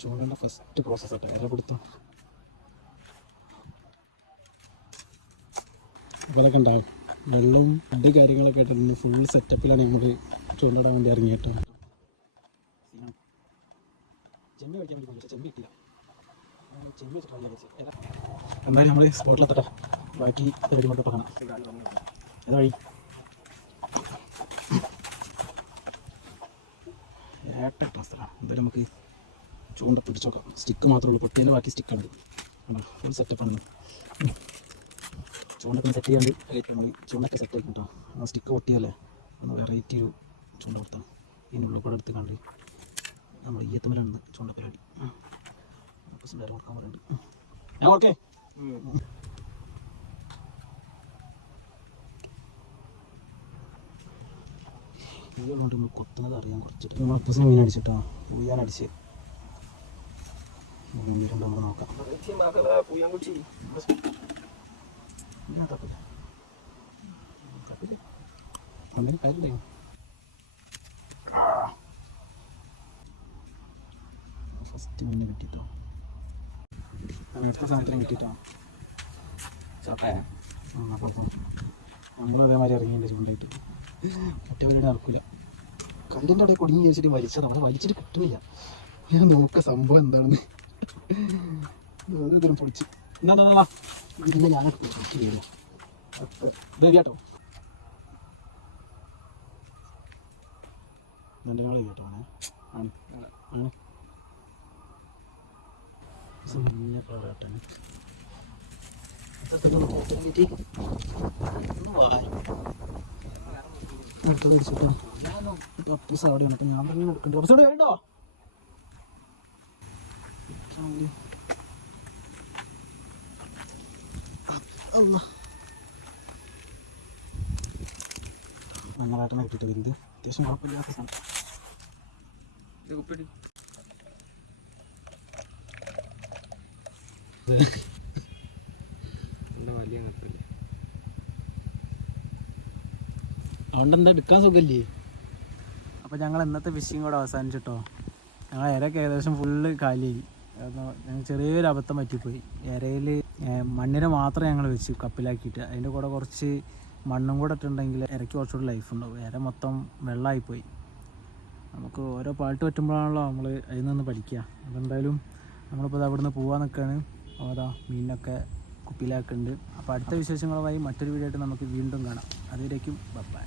ചൂടേണ്ട first process ആട്ടെ ഇല പിടുത്തം. അപ്പോൾ അതൊക്കെ ഉണ്ടാവും. വെള്ളവും ഫുഡ് കാര്യങ്ങളൊക്കെ ആയിട്ട് ഫുൾ സെറ്റപ്പിലാണ് നമ്മൾ ചൂണ്ടിടാൻ വേണ്ടി ഇറങ്ങി കേട്ടോ. ചെമ്മീൻ കഴിക്കാൻ വേണ്ടി പക്ഷേ ചെമ്മീൻ കിട്ടില്ല. ചെമ്മീൻ വെച്ചിട്ട് എന്തായാലും നമ്മൾ സ്പോട്ടിലെത്തട്ടെ. ബാക്കി പരിപാടി കൊണ്ട് കാണാം. ഏതാ വഴി? ഏട്ട സ്ഥലമാണ്. എന്തായാലും നമുക്ക് ചൂണ്ട പിടിച്ച് നോക്കാം. സ്റ്റിക്ക് മാത്രമേ ഉള്ളൂ, പൊട്ടിയതിൻ്റെ ബാക്കി സ്റ്റിക്കുണ്ട്. ഫുൾ സെറ്റപ്പാണ്. ചൂണ്ടൊക്കെ സെറ്റ് ചെയ്യാണ്ട് ചൂണ്ടൊക്കെ സെറ്റ് ആക്കി കേട്ടോ. ആ സ്റ്റിക്ക് പൊട്ടിയാലേ ഒന്ന് വെറൈറ്റി ഒരു ചൂണ്ട കൊടുത്താൽ ഇതിൻ്റെ ഉള്ളിൽ കൂടെ എടുത്ത് കണ്ട് നമ്മൾ ഈയത്തമ്മലാണ് ചൂണ്ട പരിപാടി. കൊടുക്കാൻ പറയുന്നുണ്ട്. ഞാൻ ഓക്കെ ഇതുകൊണ്ട് നമ്മൾ കൊത്തുന്നത് അറിയാൻ കുറച്ചിട്ട് നമ്മൾ അപ്പൂസിന് മീൻ അടിച്ചിട്ടോ. പൂയാനടിച്ച് നമ്മൾ നോക്കാം. ഒന്നിനും കാര്യമില്ലേ? ഫസ്റ്റ് മീനെ കിട്ടിട്ടോ. അടുത്ത സാധനത്തിനും കിട്ടിട്ടോ. അപ്പോൾ നമ്മളും അതേമാതിരി ഇറങ്ങിയിട്ട് ചൂണ്ടായിട്ട് മറ്റേവരുടെ നടക്കില്ല. കല്ലിൻ്റെ അവിടെ കുടുങ്ങി വെച്ചിട്ട് വലിച്ചത് അവിടെ വലിച്ചിട്ട് കിട്ടുന്നില്ല. ഞാൻ നോക്ക സംഭവം എന്താണെന്ന്. അതേതരം പൊടിച്ച് എന്താ പിന്നെ ഞാനൊക്കെ പിടിക്കുകയാണ് കേട്ടോ. നല്ല നാളെ കേട്ടോ. ആണ് ആണ് മഞ്ഞ കളറാട്ടാണ്. അടിച്ചിട്ടോ. അപ്പൂസ് അവിടെയാണ്. അപ്പം ഞാൻ തന്നെ കൊടുക്കണ്ടോ? അപ്പൂസോട് വരണ്ടോ? മഞ്ഞളാട്ടനെ കിട്ടിയിട്ട് വരുന്നത് അത്യാവശ്യം കുഴപ്പമില്ലാത്ത സാധനം. അതുകൊണ്ട് എന്താ എടുക്കാൻ സുഖമില്ലേ? അപ്പോൾ ഞങ്ങൾ ഇന്നത്തെ ഫിഷിങ് കൂടെ അവസാനിച്ചിട്ടോ. ഞങ്ങൾ ഇരയൊക്കെ ഏകദേശം ഫുള്ള് കാലിയായി. ഞങ്ങൾ ചെറിയൊരു അബദ്ധം പറ്റിപ്പോയി. ഇരയിൽ മണ്ണിര മാത്രം ഞങ്ങൾ വെച്ച് കപ്പിലാക്കിയിട്ട് അതിൻ്റെ കൂടെ കുറച്ച് മണ്ണും കൂടെ ഇട്ടുണ്ടെങ്കിൽ ഇരയ്ക്ക് കുറച്ചുകൂടി ലൈഫ് ഉണ്ടാവും. ഇര മൊത്തം വെള്ളമായിപ്പോയി. നമുക്ക് ഓരോ പാട്ട് പറ്റുമ്പോഴാണല്ലോ നമ്മൾ അതിൽ നിന്ന് പഠിക്കുക. അപ്പോൾ എന്തായാലും നമ്മളിപ്പോൾ അവിടെ നിന്ന് പോകാൻ നിൽക്കുകയാണ്. അതാ മീനൊക്കെ കുപ്പിയിലാക്കുന്നുണ്ട്. അപ്പോൾ അടുത്ത വിശേഷങ്ങളുമായി മറ്റൊരു വീഡിയോ ആയിട്ട് നമുക്ക് വീണ്ടും കാണാം. അതുവരേക്കും ബൈ.